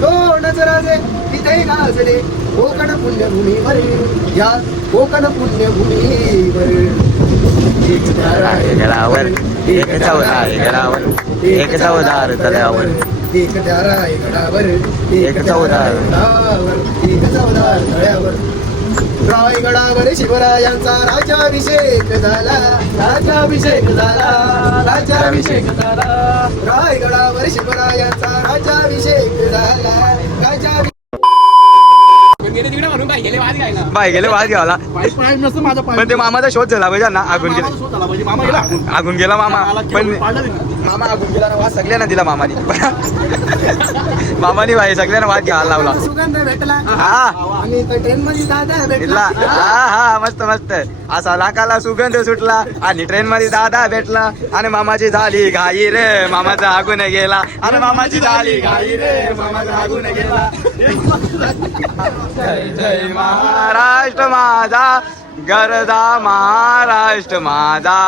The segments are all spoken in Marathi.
दोन नजराचे तिथे गाजले कोकण पुण्यभूमीवर या कोकण पुण्यभूमीवर. एक आहे गडावर एक चौदार गडावर एक चौदार तल्यावर एक आहे गडावर एक चौदार. गडावर एक चौदार तळ्यावर. रायगडावर शिवरायांचा राज्याभिषेक झाला. राज्याभिषेक झाला. राज्याभिषेक झाला. रायगडावर शिवरायांचा राज्याभिषेक झाला. राज्याभिषेक बाय गेले वाद माझा पण ते मामाचा शोध झाला पाहिजे ना आगून गेला. मामा गेला आगून गेला मामा. पण मामा आगून गेला ना वाद सगळ्यांना दिला मामानी. मामानी भाई सगळ्यांना वाद घ्यायला लावला. सुगंध भेटला. हा. आणि ट्रेन मध्ये दादा दिला भेटला. हा हा मस्त मस्त. असा लाकाला सुगंध सुटला आणि ट्रेन मध्ये दादा भेटला. आणि मामाची झाली घाई रे मामाचा आगून गेला. आणि मामाची झाली घाई रे मामाचा आगून गेला. जय जय महाराष्ट्र माझा गरजा महाराष्ट्र माझा.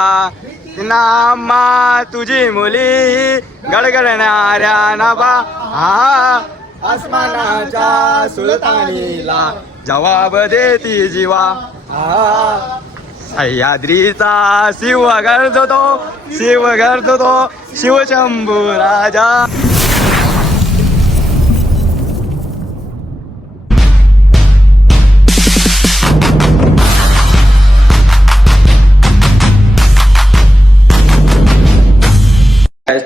नामा तुझी मुली गडगडणाऱ्या नाबा हा आसमानाच्या सुलतानीला जवाब देती जीवा. हा सह्याद्रीचा शिव गरजतो शिव गरजतो तो शिवशंभू राजा.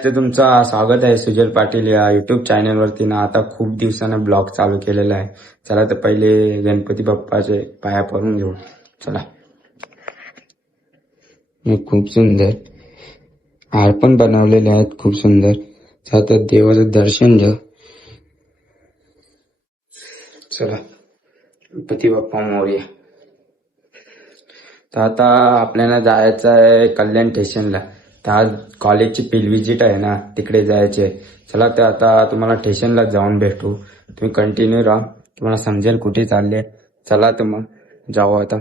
Guys, ते स्वागत आहे सुजल पाटील या युट्यूब चॅनलवरती ना आता खूप दिवसानं ब्लॉग चालू केलेला आहे. चला तर पहिले गणपती बाप्पाचे पाया पडून घेऊ. चला. हे खूप सुंदर. हार पण बनवलेले आहेत खूप सुंदर. चला तर देवाचं दर्शन घ्या. चला. गणपती बाप्पा मोर्या. तर आता आपल्याला जायचं आहे कल्याण स्टेशनला तर आज कॉलेजची पिल विजिट आहे ना तिकडे जायचे. आहे चला तर आता तुम्हाला स्टेशनला जाऊन भेटू. तुम्ही कंटिन्यू राहा. तुम्हाला समजेल कुठे चालले. चला तर मग जाऊ आता.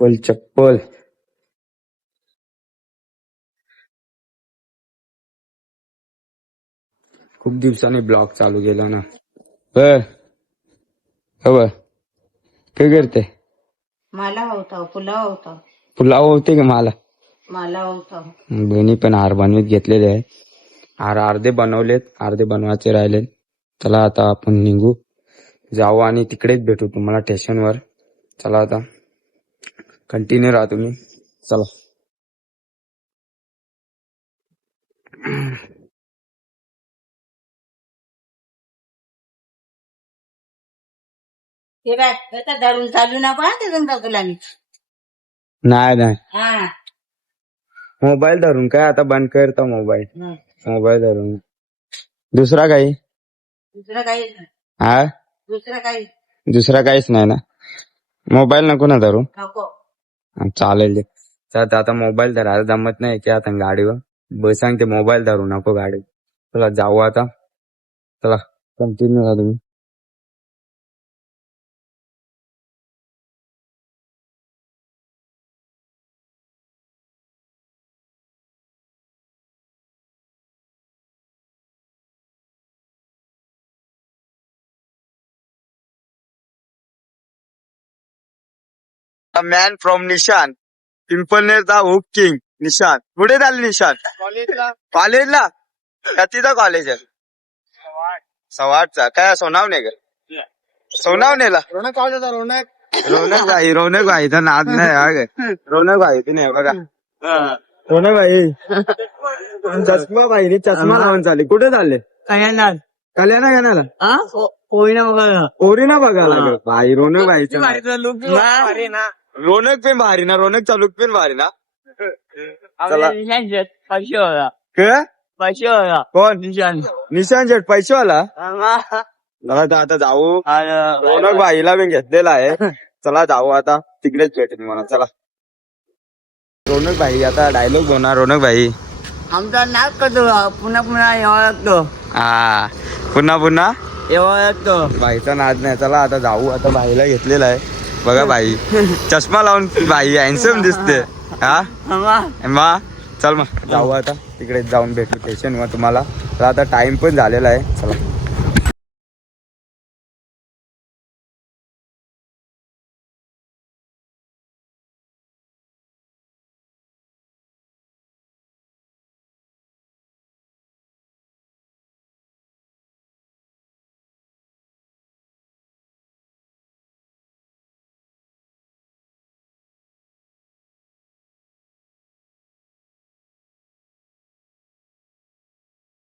चप्पल चप्पल. खूप दिवसांनी ब्लॉग चालू केला ना. बर. हवं काय करते? मला होता पुलाव होता. पुलाव होते का मला? मला होता बहिणी पण हार बनवीत घेतलेले आहे हार अर्धे बनवलेत अर्धे बनवायचे राहिलेत. चला आता आपण निघू. जाऊ आणि तिकडेच भेटू तुम्हाला स्टेशनवर चला आता. कंटिन्यू राहा तुम्ही. चला. हे धरून चालू ना पण ते सांगता तुला मी. नाही नाही. हा. मोबाईल धरून काय? आता बंद करतो मोबाईल. हं. मोबाईल धरून. दुसरा काही? दुसरं काही. हा? दुसरं काही? दुसरा काहीच नाही ना. मोबाईल नको ना धरू. नको. हा, चालेल ते. चला आता मोबाईल धरायला जमत नाही की आता गाडीवर. बस सांगते मोबाईल धरू नको गाडी चला जाऊ आता. चला कंटिन्यू राहा तुम्ही. मॅन फ्रॉम निशान पिंपलनेरचा हुक किंग निशान कुठे झाले निशान कॉलेजला कितीचा कॉलेज आहे सवाटचा काय सोनावणे का सोनावणेला रोनक रोनक रौनक भाई रौनक भाईचा नाद नाही हा रौनक भाई ती नाही बघा रौनक भाई चष्मा भाई चष्मा लावून चालले कुठे चालले कल्याणा होईना बघा पोरी ना बघायला भाई रौनक भाईचा रोनक पण भारी ना रोनकचा लुक पण भारी ना. चला. पैसे होता पैसे होता कोण? निशान. निशांत शेट पैसेवाला? चला तर आता जाऊ. रोनक भाईला मी घेतलेला आहे. चला जाऊ आता. तिकडेच भेटेल मला चला. रोनक भाई आता डायलॉग बोलणार रोनक भाई. आमचा नाक करतो पुन्हा पुन्हा यावं लागतो हा. पुन्हा पुन्हा? यावं लागतो भाईचा नाद नाही. चला आता जाऊ. आता भाईला घेतलेला आहे. बघा भाई चष्मा लावून भाई हँडसम दिसते. हा? मा चल मग. जाऊ आता. तिकडे जाऊन भेटू स्टेशन वर तुम्हाला. तर आता टाइम पण झालेला आहे. चला.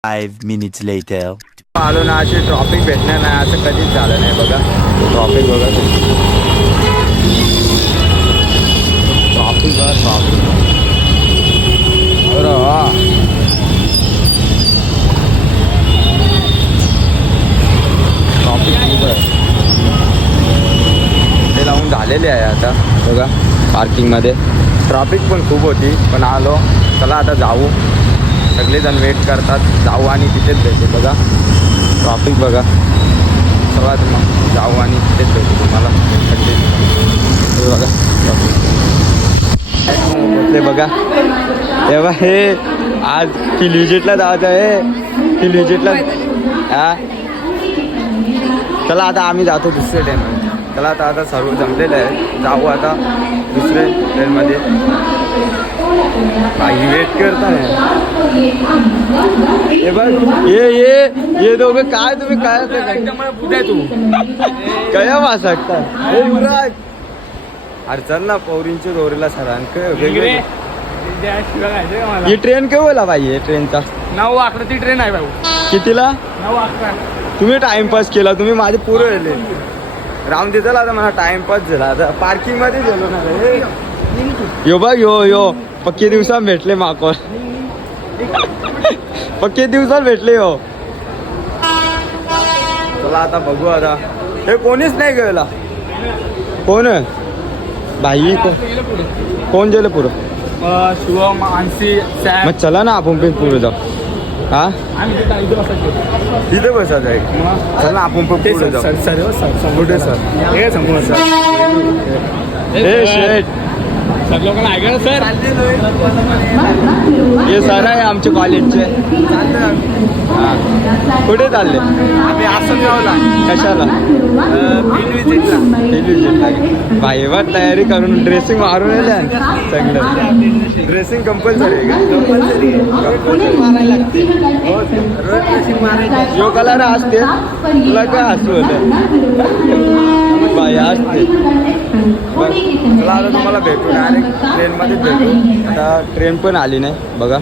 Five minutes later. आलो ना अशी ट्रॉफिक भेटणार नाही असं कधीच झालं नाही बघा. ट्रॉफिक बघा. ट्रॉफिक बघा ट्रॉफिक बरं ट्रॉफिक खूप आहे ते लावून झालेले आहे आता बघा पार्किंगमध्ये ट्रॉफिक पण खूप होती पण आलो. चला आता जाऊ. सगळेजण वेट करतात. जाऊ आणि तिथेच भेटू बघा. ट्रॉफिक बघा. चला मग जाऊ आणि तिथेच भेटू तुम्हाला. बघा. ट्रॉफिक ते बघा तेव्हा हे आज किल विजिटला जायचं आहे. किल विजिटला हा? चला आता आम्ही जातो दुसऱ्या ट्रेनमध्ये चला आता आता सर्व जमलेलं आहे. जाऊ आता दुसऱ्या ट्रेनमध्ये वेट करताय हे बघ ये ये ये दोघं काय तुम्ही काय कुठे तू कया वासकता हे युवराज अरे चल ना पौरींच्या दोरीला सरांक ही ट्रेन केव्हा भाई हे ट्रेनचा नऊ अकराची ट्रेन आहे भाऊ कितीला नऊ अकरा तुम्ही टाइमपास केला तुम्ही माझे पुरं येले राम दे चला आता मला टाइमपास झाला. आता पार्किंगमध्ये गेलो ना. यो बघ यो यो. पक्के दिवसात भेटले माकोर पक्के दिवसात भेटले हो चला आता बघू आता हे कोणीच नाही गेला कोण भाई कोण कोण गेलं पुरं शिवम मानसी सॅम मग चला ना आपण पण पुढे जाऊ हा तिथं बसायचो आहे चला आपण पण पुढे जाऊ कुठे सर हे समोर सर हे शेट सर लोकांना ऐकलं सर? हे सर आहे आमचे कॉलेजचे हा. कुठे चालले? आम्ही असं जेवला कशाला भाई वर तयारी करून ड्रेसिंग मारून येल्या सगळं. ड्रेसिंग कंपल्सरी आहे का? यो कलर असते. तुला काय असू होतं बाई असते बघ, चला आता तुम्हाला भेटू. डायरेक्ट ट्रेनमध्येच भेटू. आता ट्रेन पण आली नाही बघा.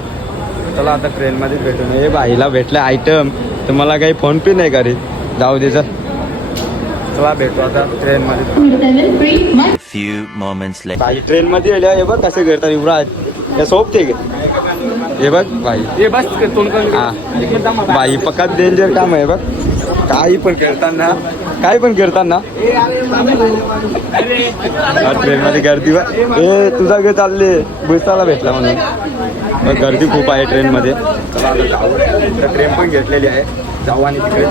चला आता ट्रेनमध्येच भेटू. हे भाईला भेटले आयटम तर मला काही फोन पे नाही करीत. जाऊ दे चल. चला भेटू आता ट्रेनमध्ये A few moments later. भाई ट्रेनमध्ये गेल्या हे बघ कसे करतात युवराज. हे सोपते गे हे बघ भाई. हे बस हा. बाई पक्का डेंजर काम आहे बघ. काही पण करताना. काही पण करताना. ट्रेन मध्ये गर्दी बघ ए तुझा गे चालले. बसायला भेटला म्हणून. गर्दी खूप आहे ट्रेन मध्ये ट्रेन पण घेतलेली आहे. जाऊ आणि तिकडे.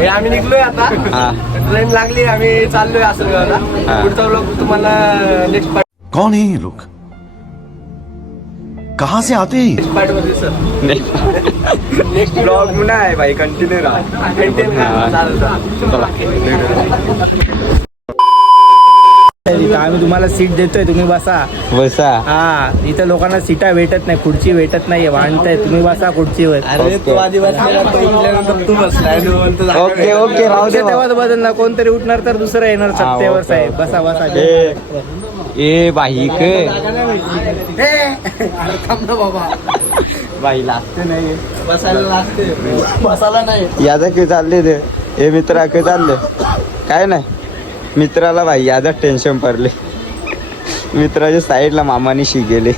हे आम्ही निघलोय आता. हा. ट्रेन लागली आम्ही चाललोय असं हा. पुढचा लोक तुम्हाला नेक्स्ट पार्ट कौन है ये लोग? कहां से आते हैं? नेक्स्ट पार्टमध्ये सर नेक्स्ट ब्लॉग आहे भाई कंटिन्यू राहा। आम्ही तुम्हाला सीट देतोय तुम्ही बसा. बसा. हा इथं लोकांना सीटा भेटत नाही खुर्ची भेटत नाही वाढताय तुम्ही बसा खुर्चीवर. अरे, तू आधी तो ओके ओके राहू दे तेव्हाच बदल ना कोणतरी उठणार तर दुसरं येणार सत्तेवर साहेब. बसा बसा ए ए बाई लागते नाही बसायला लागते. बसायला नाही याचा के चालले ते? ए मित्रा के चालले? काय नाही. मित्राला भाई याचा टेन्शन पडले. मित्राच्या साईडला मामाने शिकेले ए,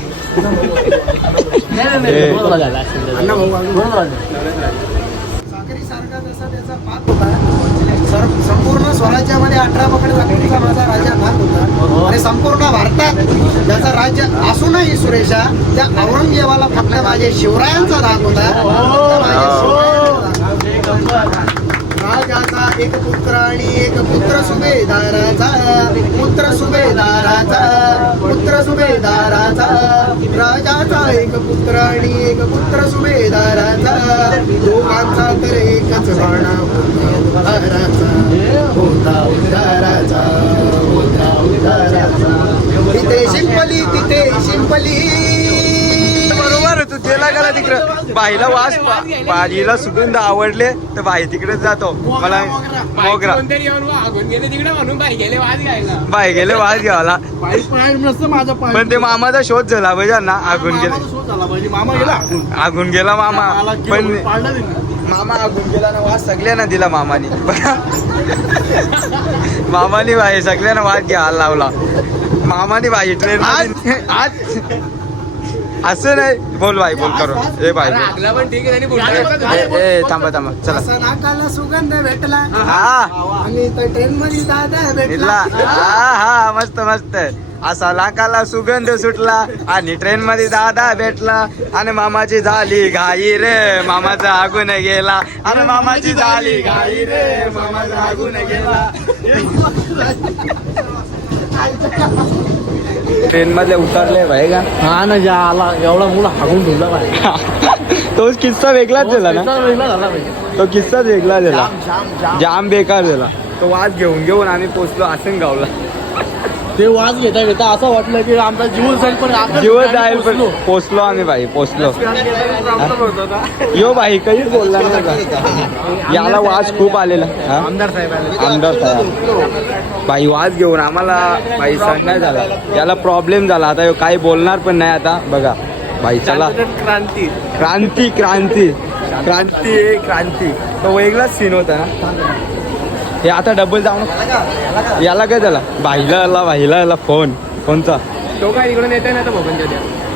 सर- संपूर्ण स्वराज्यामध्ये अठरा पकड जातीचा माझा राजा भाग होता. आणि संपूर्ण भारतात ज्याचं राज्य असूनही सुरेशा त्या औरंगजेबाला फक्त माझे शिवरायांचा राग होता. फक्त माझ्या शिवरायांचा राग होता. राजाचा एक पुत्र आणि एक पुत्र सुभेदाराचा पुत्र सुभेदाराचा पुत्र सुभेदाराचा राजाचा एक पुत्र आणि एक पुत्र सुभेदाराचा दोघांचा तर एकच बाणा होता उद्धाराचा होता उद्धाराचा तिथे शिंपली तिथे शिंपली. बरोबर तू गेला गेला तिकडं. बाईला वास बाईला सुगंध आवडले तर बाई तिकडे जातो. मला मोगरा. बाई गेले वास घ्यावाला माझा पण ते मामाचा शोध झाला पाहिजे ना आगून गेले. मामा गेला आगून. गेला मामा. पण मामा गेला ना वास सगळ्यांना दिला मामाने. मामाने बाई सगळ्यांना वास घ्यायला लावला. मामाने बाई ट्रेन आज असं नाही. बोल बाई बोल करो ए ए थांबा थांबा. चला. नाकाला सुगंध भेटला. हा. आणि ट्रेन मध्ये हा हा मस्त मस्त. असा लाकाला सुगंध सुटला आणि ट्रेन मध्ये दादा भेटला. आणि मामाची झाली घाई रे मामाचा आगून गेला. आणि मामाची झाली घाई रे मामाचा आगून गेला. ट्रेन मधले उतरले भाई का? हा ना ज्या आला एवढा मुला हागून ठेवला पाहिजे तोच किस्सा वेगळाच झाला ना? तो किस्साच वेगळा झाला. जाम बेकार झाला. तो वाज घेऊन घेऊन आम्ही पोचलो आसनगावला. ते वाज घेता घेता असं वाटलं की आमचा जीवन जाईल पण ठिकाणी जाईल पण पोहोचलो. पोचलो आम्ही भाई पोचलो. यो भाई काहीच बोलला नाही याला वाज खूप आलेला? आमदार साहेब आमदार साहेब. बाई वाज घेऊन आम्हाला बाई संडास झाला. याला प्रॉब्लेम झाला. आता ह्यो काही बोलणार पण नाही आता. बघा. बाई चला. क्रांती. क्रांती क्रांती. क्रांती क्रांती. तो वेगळाच सीन होता ना. हे आता डबल जाऊन. याला काय झाला बाईला आला बाईला आला फोन कोणचा? तो काय इकडून येते ना तो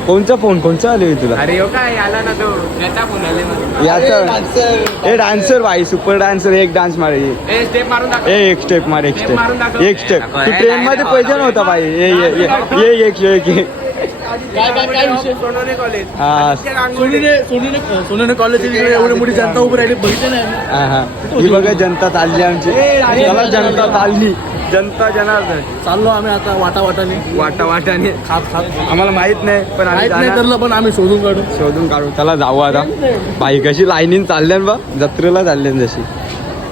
कोणचा फोन कोणचा आले तुला? अरे काय आला ना तो. याचा फोन आले मला. याचा? ए डान्सर भाई सुपर डान्सर एक डान्स मार ए स्टेप मारून दाखव. एक स्टेप मार एक स्टेप. एक स्टेप तू ट्रेन मध्ये पाहिजे नव्हता भाई. ये ये ये ये एक एक एक. काय काय काय विषय? सोनवणे कॉलेज हा. सोनीने कॉलेज एवढी मोठी जनता उभी राहिली बघितलं नाही. हा हा. ही बघा जनता चालली आमची. चला जनता चालली. जनता जनार्दन. चाललो आम्ही आता वाटा वाटाने. वाटा वाटाने. खात खात. आम्हाला माहीत नाही पण आम्ही माहीत नाही. ठरलं पण आम्ही शोधून काढू. शोधून काढू. चला जाऊ आता. बाई कशी लाईनीन चालल्यान बा. जत्रेला चालल्यान जशी.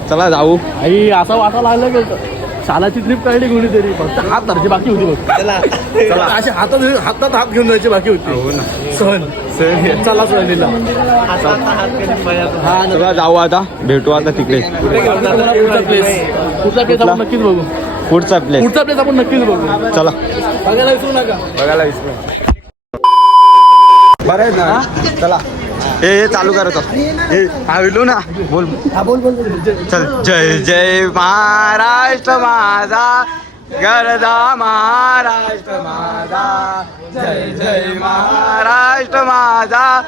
चला जाऊ. आई असा वाटा लागला की. शालाची ट्रिप काढली कोणीतरी फक्त हात धरायची बाकी होती बघ असे हातात हातात हात घेऊन जायचे बाकी होती. हो सहन. चला सहलीला. हा जाऊ आता. भेटू आता तिकडे. पुढचा प्लेस पुढचा प्लेस आपण नक्कीच बघू. पुढचा प्लेस पुढचा प्लेस आपण नक्कीच बघू. चला. बघायला विसरू नका. बघायला विसरू बरं आहे ना. चला. हे हे चालू करत हे ना बोल बोल बोल. चल. जय जय महाराष्ट्र माझा. गरजा महाराष्ट्र माझा. जय जय महाराष्ट्र माझा.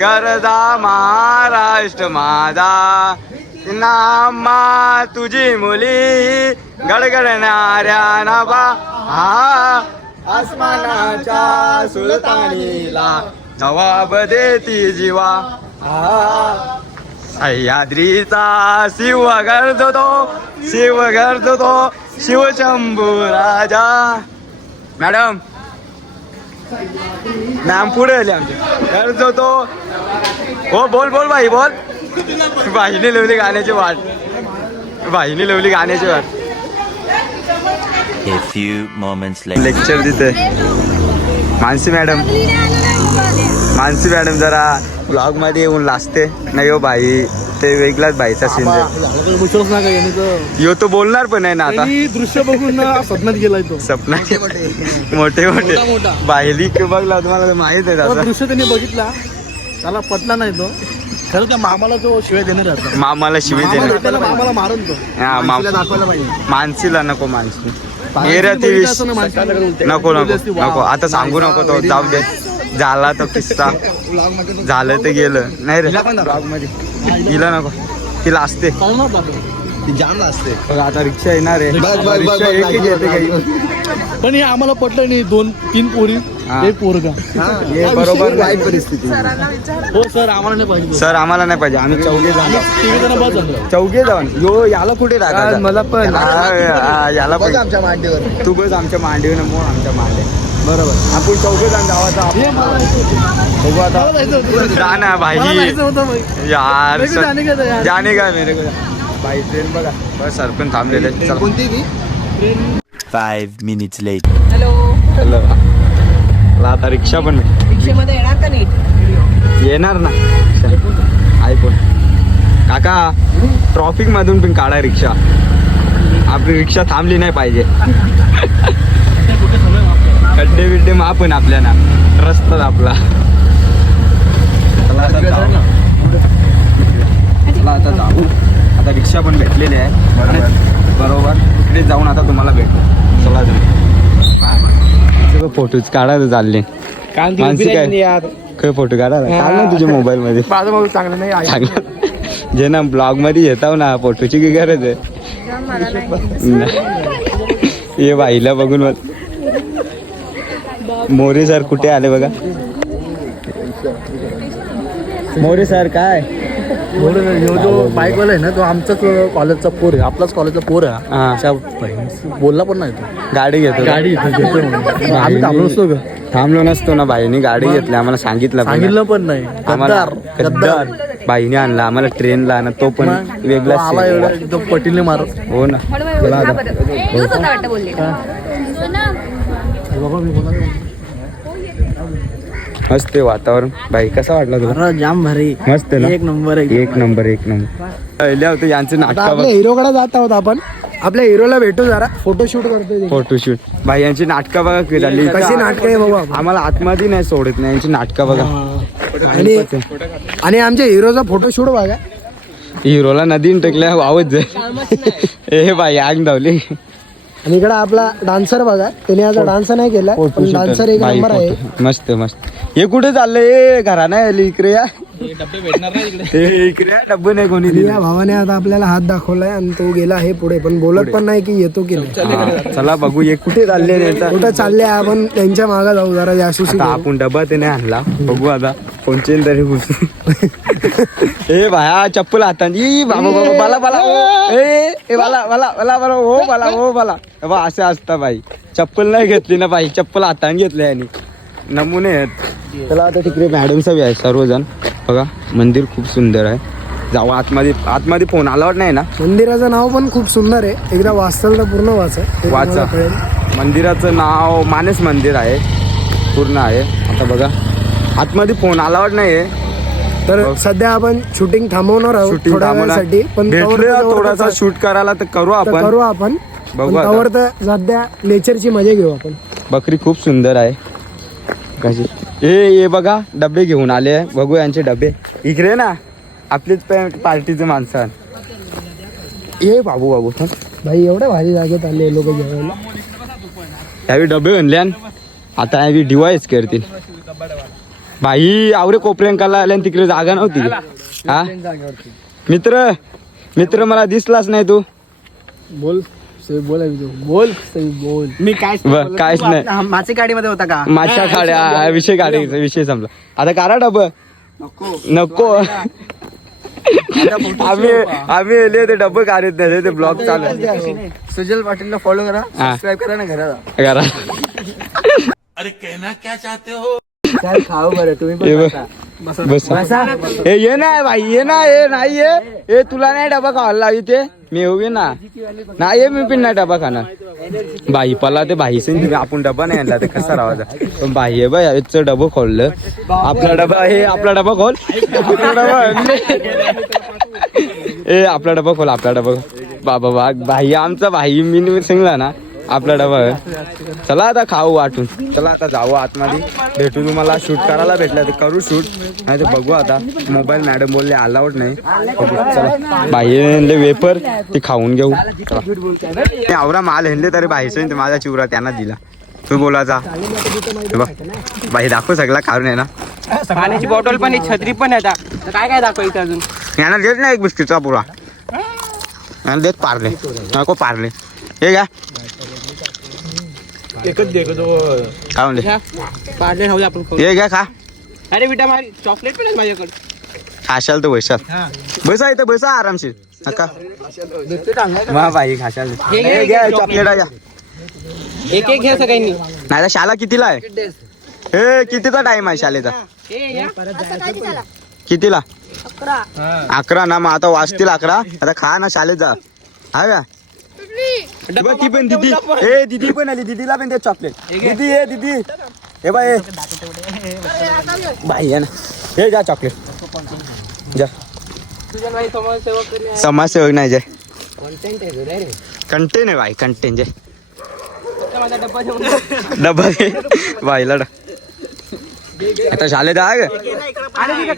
गरजा महाराष्ट्र माझा. नामा तुझी मुली. गडगडणाऱ्या नभा हा. आसमानाच्या सुलतानीला. जवाब देती जीवा. सह्याद्रीचा शिव गरजो तो शिव गरजो तो शिवशंभू राजा. मॅडम मॅम पुढे आले आमचे. गरजो तो हो बोल बोल बाई बोल. बाईने लावली गाण्याची वाट. बाईने लावली गाण्याची वाट. A few moments later. Lecture देते. मानसी मॅडम. मानसी मॅडम जरा ब्लॉगमध्ये येऊन लाजते. नाही हो बाई ते वेगळाच बाईचा सीन विचारूच नका यांनी यो तो बोलणार पण आहे ना आता. त्यांनी दृश्य बघून ना स्वप्नात गेलाय तो. सपना मोठे मोठे. मोठा मोठा. बाहेली बघला तुम्हाला तर माहीत आहे तो त्याचा दृश्य त्यांनी बघितला. त्याला पटला नाही तो. खरं त्या मामाला तो शिवाय देणार होता मामाला शिवी देणार. त्याला मामाला मारून तो. हा, माम- दाखवायला पाहिजे. मानसीला नको मानसी. हे नको नको नको. आता सांगू नको तो जाऊ दे. झाला तो किस्सा. झालं ते गेलं. नाही रे. ब्लॉगमध्ये हिला नको. तिला असते. जाम असते. बघ, आता रिक्षा येणार आहे. रिक्षा येते काही. पण हे आम्हाला पटलं नाही दोन तीन पोरी. एक पोरगा. बरोबर नाही. परिस्थिती हो सर आम्हाला नाही पाहिजे. सर आम्हाला नाही पाहिजे. आम्ही चौघे जाऊन तिघे जण बस झालं. चौघे जाऊन यो याला कुठे टाकायचा? मला पण. याला पण आमच्या मांडीवर. तू बस आमच्या मांडीवर मोड आमच्या मांडे बरोबर. आपण चौघे जण. बघू आता. भाई. यार मेरे को जाने का था यार. जाने का मेरे को भाई ट्रेन बघा. बस सरपंच थांबलेले चला. कोणती की? Five minutes later. चला. चला, आता रिक्षा पण रिक्षेमध्ये येणार का नीट? येणार ना. आयफोन. काका ट्रॉफिक मधून पण काढा रिक्षा. आपली रिक्षा थांबली नाही पाहिजे. खड्डे बिड्डे आहे ना आपल्याला. रस्ता आपला. चला आता जाऊ. रिक्षा पण भेटलेली आहे. बरोबर तिकडे जाऊन आता तुम्हाला भेटू. चला जाऊ. फोटोच काढायला चालले. काय? काय फोटो काढा काढ ना तुझ्या मोबाईल मध्ये? माझं भाऊ चांगलं नाही जे ना ब्लॉगमध्ये येताव ना फोटोची काय गरज आहे. हे बाईला बघून मग मोरे सर कुठे आले बघा? मोरे सर काय. ह्यो जो बाईकवाला आहे ना तो आमचाच कॉलेजचा पोर आहे आपलाच कॉलेजचा पोर आहे. हा. बाई- बोलला पण नाही तो. गाडी घेतो? गाडी इथं घेतोय म्हणून. आम्ही थांबलो नसतो का थांबलो नसतो ना बाईने गाडी घेतली आम्हाला सांगितलं पण सांगितलं पण नाही. आम्हाला गद्दार गद्दार गद्दार. बाईने आणला आम्हाला ट्रेनला आणा तो पण मग तो वेगळाच आला scene. एवढा एकदम पटीने मारत हो ना. चला आता. बाबा मी बोला मस्त आहे वातावरण. बाई कसा वाटला तुला? जाम भारी. मस्त आहे ना? एक नंबर आहे एक नंबर. एक नंबर. पहिले होते यांचे नाटक हिरोकडे जात आहोत आपण. आपल्या हिरोला भेटू जरा. फोटोशूट करतोय फोटोशूट भाई यांची नाटकं बघा की झाली. कशी नाटक आहे बघू आपण. आम्हाला आतमध्ये नाही सोडत नाही यांची नाटकं बघा. आणि आणि आमच्या हिरोचा फोटोशूट बघा. हिरोला नदीन टेकल्या वावच जाय. ए बाई आग धावली आणि इकडे आपला डान्सर बघा त्याने आज डान्स नाही केला पण डान्सर एक नंबर आहे. मस्त मस्त. हे कुठे चाललंय? घरा नाही आली इकडे या. ते इकडे. या, डब्बे नाही कोणी दिले या भावाने आता आपल्याला हात दाखवलाय आणि तो गेला आहे पुढे पण बोलत पण नाही की येतो की नाही. हा, चला बघू हे कुठे चालले यांचा कुठं चालले आपण त्यांच्या मागे जाऊ जरा जासूसी आता आपण डबा ते नाही आणला. बघू आता कोणचे तरी घुसू ए भाया चप्पल हातात ई बाबा बाबा बाला बाला ओ, ए ए बाला बाला बाला बाला हो बाला हो बाला. बा असं असतं बाई. चप्पल नाही घेतली ना बाई चप्पल हाताने घेतली आणि नमुने आहेत. चला आता तिकडे मॅडम सगळे आहे सर्वजण. बघा मंदिर खूप सुंदर आहे. जाऊ आतमध्ये आतमध्ये फोन अलाउड नाही ना? मंदिराचं नाव पण खूप सुंदर आहे. एकदा वाचताल तर पूर्ण वाचा. वाचा. मंदिराचं नाव मानस मंदिर आहे. पूर्ण आहे. आता बघा. आतमध्ये फोन अलाउड नाही आहे तर सध्या आपण शूटिंग थांबवणार आहोत शूटिंग थोड्या वेळासाठी. पण थोडासा शूट करायला तर करू आपण. करू आपण. बघू तर सध्या नेचरची मजा घेऊ आपण. बकरी खूप सुंदर आहे. कशी? ए ये बघा डबे घेऊन आले. बघू यांचे डबे. इकडे ना आपलीच पार्टीचे माणसं ये बाबू बाबू थांब. भाई एवढ्या भारी जागेत आले लोक जेवायला. यावेळी डबे आणले आता यावेळी डिवाइस करतील. बाई आवरे कोपऱ्यांकाला आल्या तिकडे जागा नव्हती. हा? मित्र मित्र मला दिसलाच नाही तू. बोल. बोल आहे तू. बोल सई बोल। मी काय काहीच नाही. माझी गाडीमध्ये होता का? माझ्या खाड्या हा विषय काढायचा विषय संपला. आता काढा डब नको. आम्ही आम्ही एले ते डब्बे काढत नाही ते ब्लॉग चालू आहे. सुजल पाटीलला फॉलो करा हा. सबस्क्राईब करा ना घराला. करा. काय खाऊ बरं तुम्ही हे बघ. बस. हे ये ना भाई ये ना ये नाही ये. हे तुला नाही डबा खायला लावी ते मी येऊ घे ना. नाही ये मी पण नाही डबा खाणार. बाई पला ते भाई तुम्ही आपण डबा नाही आणला ते कसा राहायचा पण बाई आहे बाई याचं डबं खोललं. आपला डबा हे आपला डबा खोल. आपला डबा ए आपला डबा खोल आपला डबा खोल. बाबा बा भाई आमचा भाई मी सांगला ना. आपला डबा. चला आता खाऊ वाटून. चला आता जाऊ आतमध्ये. भेटू तुम्हाला. शूट करायला भेटलं तर करू शूट. नाही तर बघू आता. मोबाईल मॅडम बोलले अलाउड नाही. चला. बाई वेपर ते खाऊन घेऊ. ते आवरा माल हेनले तरी बाईचं माझा चिवरा त्यांना दिला. तू बोलायचा बाई दाखव सगळा खाऊन आहे ना. पाण्याची बॉटल पण आहे छत्री पण आहे काय काय दाखवायचं अजून? यांना देत नाही एक बिस्किटचा पुरा. यांना देत पारले. नको पारले. हे घ्या. एकच दे तो काय म्हणले? आपण खाऊ. हे घ्या खा. अरे बेटा माझी चॉकलेट पण आहे माझ्याकडे? खाशाल तर बैसाल बसा इथं बसा आरामशीर. नका बाई खाशाल. घे, घ्या चॉकलेट घ्या एक एक घ्या सगळ्यांनी. नाही तर शाळा कितीला आहे? हे कितीचा टाइम आहे शाळेचा कितीला? अकरा. ना मग आता वाजतील अकरा. आता खा ना शाळेत जा. हा का बघ, ती पण दिदी. ए दिदी पण आली दिदीला पण दे चॉकलेट दिदी ए दिदी. हे बाय बाई ना. हे जा चॉकलेट जा. समाजसेवक नाही जे. कंटेन आहे बाई कंटेन जे. डब्बा दे बाईला आता शाळेत जा ग.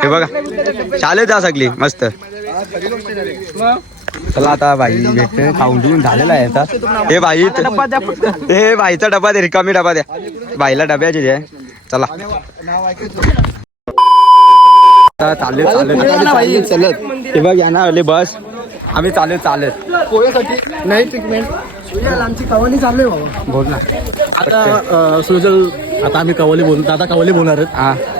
हे बघा. शाळेत जा सगळी मस्त. चला आता बाई भेटते. खाऊन पिऊन झालेला आहे आता. हे बाई हे बाईचा डबा दे रिकामी डबा द्या बाईला डब्याचे दे. चला. आता चालले चालले चलत हे बघ यांना आले बस. आम्ही चालत पोहेसाठी नाही ट्रीटमेंट आमची कवाली चालू आहे बाबा. बोल ना. आता सुजल आता आम्ही कवाली बोल दादा कवाली बोलणार आहेत.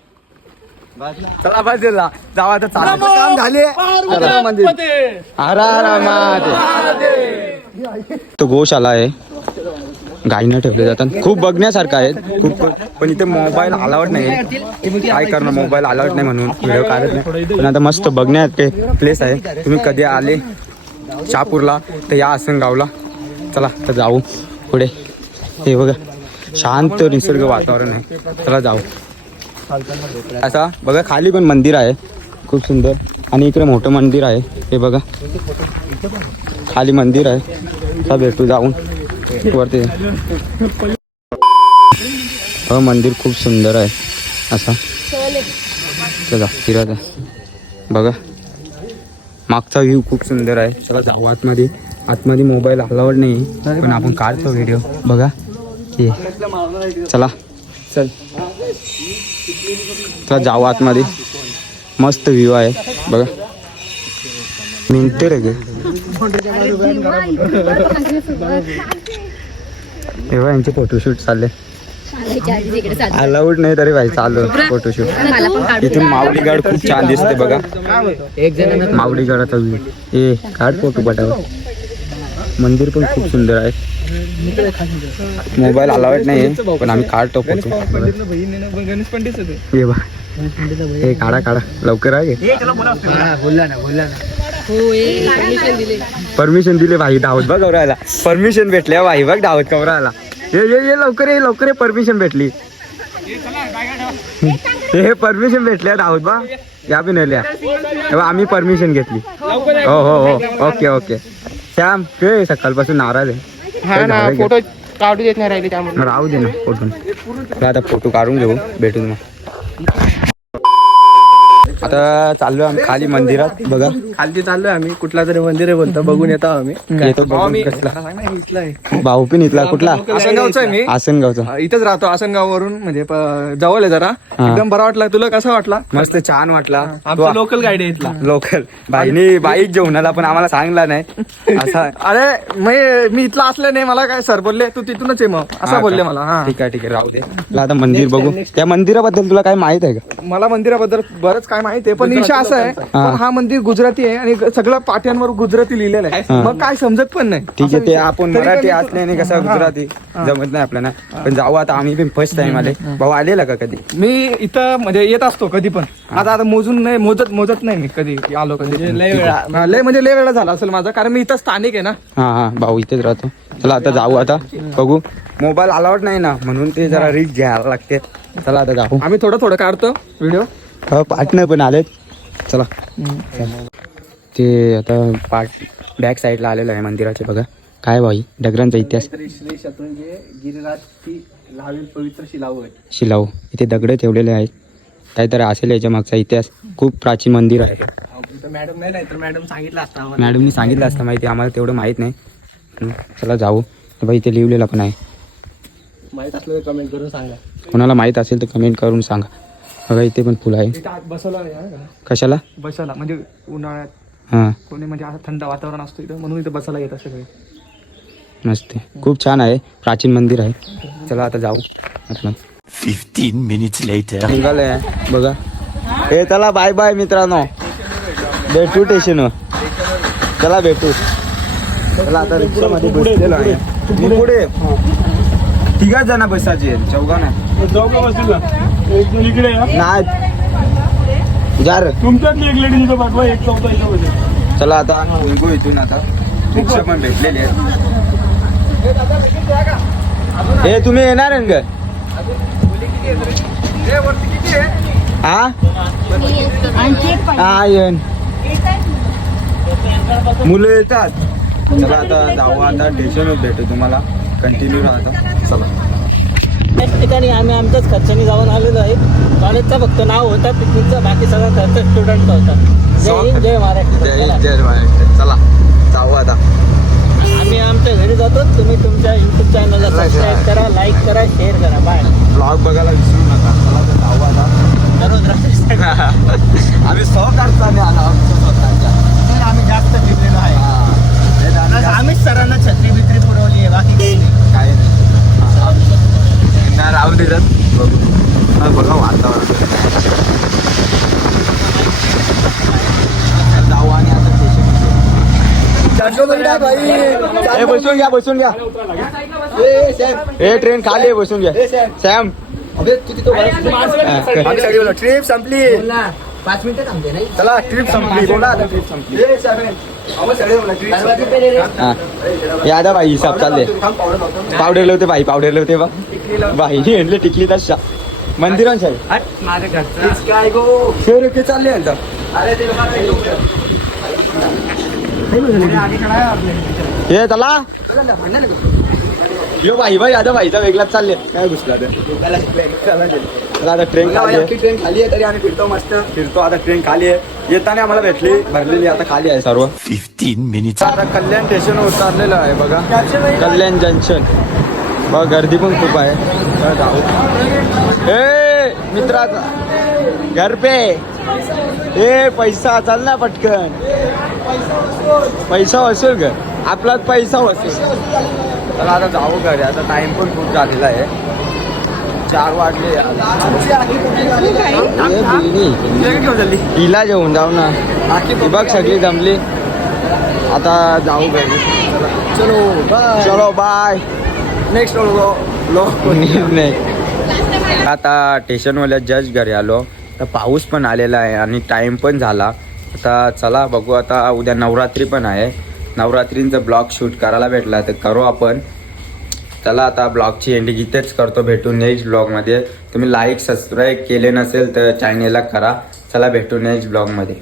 चला बस दिला जावा तर चालू काम झाले. मंदिर. हरा हरा महादेव. तो गोशाला आहे. गायीनं ठेवले जातात. खूप बघण्यासारखं आहे. खूप पण इथे मोबाईल अलाउड नाही. काय करणार? मोबाईल अलाउड नाही म्हणून. व्हिडिओ काढत नाही. पण आता मस्त बघण्यात प्लेस आहे. तुम्ही कधी आले? शहापूरला. तर या आसनगावला. चला तर जाऊ पुढे. हे बघा. शांत निसर्ग वातावरण आहे. चला जाऊ. असा बघा खाली पण मंदिर आहे. खूप सुंदर. आणि इकडे मोठं मंदिर आहे. हे बघा. खाली मंदिर आहे. चला भेटू जाऊन. वरती. हो मंदिर खूप सुंदर आहे. असा. चला फिरा बघा. मागचा व्ह्यू खूप सुंदर आहे. चला जाऊ आतमध्ये. आतमध्ये मोबाईल अलाउड नाही पण आपण काढतो व्हिडिओ. बघा. की चला. चल. चला जाऊ आतमध्ये. मस्त व्ह्यू आहे. बघा. मिनटे रे गे. तेव्हा यांचे फोटोशूट चालले. अलाउड नाही तरी भाई चालू फोटोशूट इथून मावडी गड खूप छान दिसते बघा. मावडी गडाचा व्ह्यू ए काढ फोटो पटावा मंदिर पण खूप सुंदर आहे. मोबाईल अलाउड नाही पण आम्ही काढतो फोटो ये बा हे काढा काढा. लवकर आहे परमिशन दिले. भाई दावत बघ गौरायला परमिशन भेटले भाई बघ दावत कवरायला ये ये ये लवकर ये लवकर ये परमिशन भेटली. हे परमिशन भेटले दावत बा. या बी नेल्या तेव्हा आम्ही परमिशन घेतली. हो हो हो. Okay okay. श्याम ते सकाळपासून नाराज आहे. झालं का? फोटो काढू देत नाही राहिले त्यामुळे. राहू दे ना फोटो. आता फोटो काढून घेऊ भेटून मग. आता चाललो आम्ही खाली मंदिरात बघा. खालती चाललोय आम्ही. कुठला तरी मंदिर आहे बोलतो. बघून येतो आम्ही. येतो बघून कसला. भाऊ पण इथला. कुठला? आसनगावचा आहे मी. आसनगावचा. इथंच राहतो आसनगाव वरून म्हणजे प- जवळ आहे जरा. एकदम बरा वाटला. तुला कसा वाटला? मस्त छान वाटला. आमचा लोकल गाईड आहे इथला. लोकल बाईनी बाईक आला पण आम्हाला सांगला नाही. असा अरे मी मी इथला असले नाही. मला काय सर बोलले तू तिथूनच आहे मग. हा असं का? बोलले मला. हा. ठीक आहे ठीक आहे. राहू दे. आता मंदिर बघू. त्या मंदिराबद्दल तुला काय माहीत आहे का? मला मंदिराबद्दल बरंच काय माहिती आहे पण विषय असा आहे पण हा मंदिर गुजराती आहे आणि सगळं पाट्यांवर गुजराती लिहिलेलं आहे. मग काय समजत पण नाही. ठीक आहे ते आपण मराठी असल्याने कसं गुजराती जमत नाही आपल्याला. पण जाऊ आता आम्ही पण फर्स्ट टाइम आले. भाऊ आलेला का कधी? मी इथं म्हणजे येत असतो कधी पण. आता आता मोजून नाही मोजत मोजत नाही मी कधी आलो कधी लय वेळा. लय म्हणजे लय वेळा झाला असेल माझा कारण मी इथं स्थानिक आहे ना. हा हा. भाऊ इथेच राहतो. चला आता जाऊ आता. बघू. मोबाईल अलाउड नाही ना म्हणून ते जरा रिस्क घ्यायला लागते. चला आता जाऊ. आम्ही थोडं थोडं काढतो व्हिडिओ पार्टनर पण आलेत. चला. ते आता पार्ट बॅक साईडला आलेलं आहे मंदिराचे बघा. काय भाई डगरांचा इतिहास. श्री शत्रुंजय गिरिराज लावेल पवित्र शिलाव आहे. शिलाव इथे दगड ठेवलेले आहेत. काहीतरी असेल याच्या मागचा इतिहास. खूप प्राचीन मंदिर आहे. मॅडम नाही नाही तर मॅडम सांगितलं असतं. मॅडमनी सांगितलं असतं माहिती आम्हाला तेवढं माहीत नाही. हं, चला जाऊ. बाई इथे लिहिलेलं पण आहे. माहीत असलं तर कमेंट करून सांगा. कोणाला माहीत असेल तर कमेंट करून सांगा. बघा इथे पण फुलं आहे. इथं आत बसायला आहे का? कशाला? बसायला म्हणजे उन्हाळ्यात. हां. कोणी म्हणजे असं थंड वातावरण असतं इथं म्हणून इथं बसायला येतात सगळे. मस्त. खूप छान आहे. प्राचीन मंदिर आहे. चला आता जाऊ. 15 minutes later. निघालंय. बघा. हे चला बाय बाय मित्रांनो. भेटू स्टेशनवर चला भेटू. चला आता रिक्षामध्ये बसलेलो आहे. मी पुढे. तिघाच जण बसायचे. चौघा नाही. इकडे या. नाही. जार तुमच्यातली एक इथं पाठवा एक चौथा इथं बसेल चला आता निघू इथून आता. रिक्षा पण भेटलेली आहे हे तुम्ही येणार आहे का हा? हा मुलं येतात. चला आता जाऊ आता स्टेशनवर भेटू तुम्हाला. कंटिन्यू राहता चला. त्याच ठिकाणी आम्ही आमच्याच खर्चाने जाऊन आलेलो आहे. कॉलेजचं फक्त नाव होतं पिकनिकचं बाकी सगळा खर्च स्टुडंटचा होता. जय हिंद जय महाराष्ट्र. जय. हिंद, जय महाराष्ट्र. चला. जाऊ आता. आम्ही आमच्या घरी जातो. तुम्ही तुमच्या युट्यूब चॅनलला सबस्क्राईब करा लाईक करा शेअर करा. बाय ब्लॉग बघायला विसरू नका. चला आता जाऊ आता. दररोज आम्ही सह काढताना आलो आमच्या स्वतःच्या आम्ही जास्त फिरलेलो आहे. हा. हे आम्हीच सरांना छत्री बित्री पुरवली. काय नाही ना राहू देतात बघू हा, बघा वातावरण. जाऊ आणि आता स्टेशन बसून घ्या बसून घ्या. ए ट्रेन खाली आहे बसून घ्या. सॅम. ट्रिप संपली. पाच मिनिटं चला ट्रिप संपली. बोला ट्रिप संपली. हा. यादा भाई हिसाब चालले. पावडर लावते भाई पावडर लावते बा. भाई हेंडले टिकली तशा मंदिरां साहेब माझ्या घरचं. काय गो शेर के चालले हे चला. यो भाई भाई आता भाईचा वेगळाच चालले. काय घुसला आता ट्रेन खाली आहे. ट्रेन खाली आहे तरी आम्ही फिरतो मस्त. फिरतो आता ट्रेन खाली आहे. येताना आम्हाला भेटली भरलेली आता खाली आहे सर्व. 15 minutes. आता कल्याण स्टेशन उतरलेलं आहे बघा. कल्याण जंक्शन बघा गर्दी पण खूप आहे. तर जाऊ. ए मित्राचा घर पे. ए पैसा चाल ना पटकन. पैसा वसूल ग आपलाच पैसा वसूल. चला आता जाऊ घरी. आता टाइम पण खूप झालेला आहे. चार वाजले. हिला जेवून जाऊ ना. बघ सगळी जमली. आता जाऊ घरी. चलो बाय चलो बाय नेक्स्ट नाही. आता स्टेशनवाल्या जस्ट घरी आलो. तर पाऊस पण आलेला आहे आणि टाइम पण झाला. आता चला बघू आता उद्या नवरात्री पण आहे. नवरात्रींचा ब्लॉग शूट करायला भेटला तर करू आपण. चला आता ब्लॉगची एंडिंग इथेच करतो. भेटू नेक्स्ट ब्लॉगमध्ये. तुम्ही लाईक सबस्क्राईब केले नसेल तर चॅनेलला करा. चला भेटू नेक्स्ट ब्लॉगमध्ये.